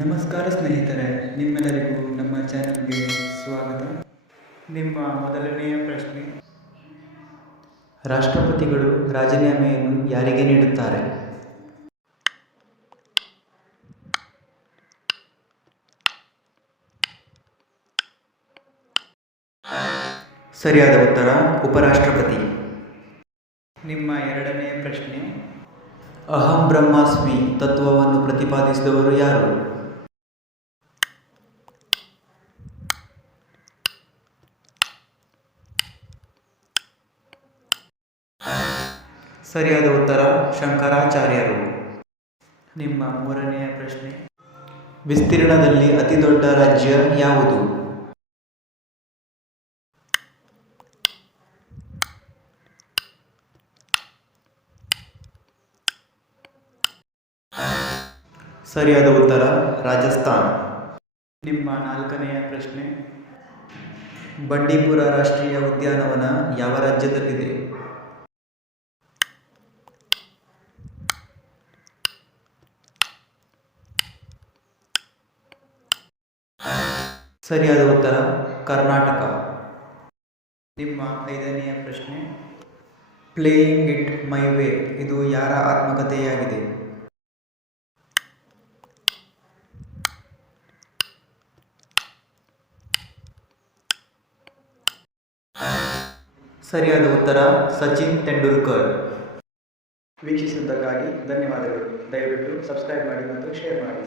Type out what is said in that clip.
ನಮಸ್ಕಾರ ಸ್ನೇಹಿತರೆ, ನಿಮ್ಮೆಲ್ಲರಿಗೂ ನಮ್ಮ ಚಾನಲ್ಗೆ ಸ್ವಾಗತ. ನಿಮ್ಮ ಮೊದಲನೆಯ ಪ್ರಶ್ನೆ, ರಾಷ್ಟ್ರಪತಿಗಳು ರಾಜೀನಾಮೆಯನ್ನು ಯಾರಿಗೆ ನೀಡುತ್ತಾರೆ? ಸರಿಯಾದ ಉತ್ತರ ಉಪರಾಷ್ಟ್ರಪತಿ. ನಿಮ್ಮ ಎರಡನೆಯ ಪ್ರಶ್ನೆ, ಅಹಂ ಬ್ರಹ್ಮಾಸ್ಮಿ ತತ್ವವನ್ನು ಪ್ರತಿಪಾದಿಸಿದವರು ಯಾರು? ಸರಿಯಾದ ಉತ್ತರ ಶಂಕರಾಚಾರ್ಯರು. ನಿಮ್ಮ ಮೂರನೆಯ ಪ್ರಶ್ನೆ, ವಿಸ್ತೀರ್ಣದಲ್ಲಿ ಅತಿದೊಡ್ಡ ರಾಜ್ಯ ಯಾವುದು? ಸರಿಯಾದ ಉತ್ತರ ರಾಜಸ್ಥಾನ್. ನಿಮ್ಮ ನಾಲ್ಕನೆಯ ಪ್ರಶ್ನೆ, ಬಂಡೀಪುರ ರಾಷ್ಟ್ರೀಯ ಉದ್ಯಾನವನ ಯಾವ ರಾಜ್ಯದಲ್ಲಿದೆ? ಸರಿಯಾದ ಉತ್ತರ ಕರ್ನಾಟಕ. ನಿಮ್ಮ ಐದನೆಯ ಪ್ರಶ್ನೆ, ಪ್ಲೇಯಿಂಗ್ ಇಟ್ ಮೈ ವೇ ಇದು ಯಾರ ಆತ್ಮಕಥೆಯಾಗಿದೆ? ಸರಿಯಾದ ಉತ್ತರ ಸಚಿನ್ ತೆಂಡೂಲ್ಕರ್. ವೀಕ್ಷಿಸಿದ್ದಕ್ಕಾಗಿ ಧನ್ಯವಾದಗಳು. ದಯವಿಟ್ಟು ಸಬ್ಸ್ಕ್ರೈಬ್ ಮಾಡಿ ಮತ್ತು ಶೇರ್ ಮಾಡಿ.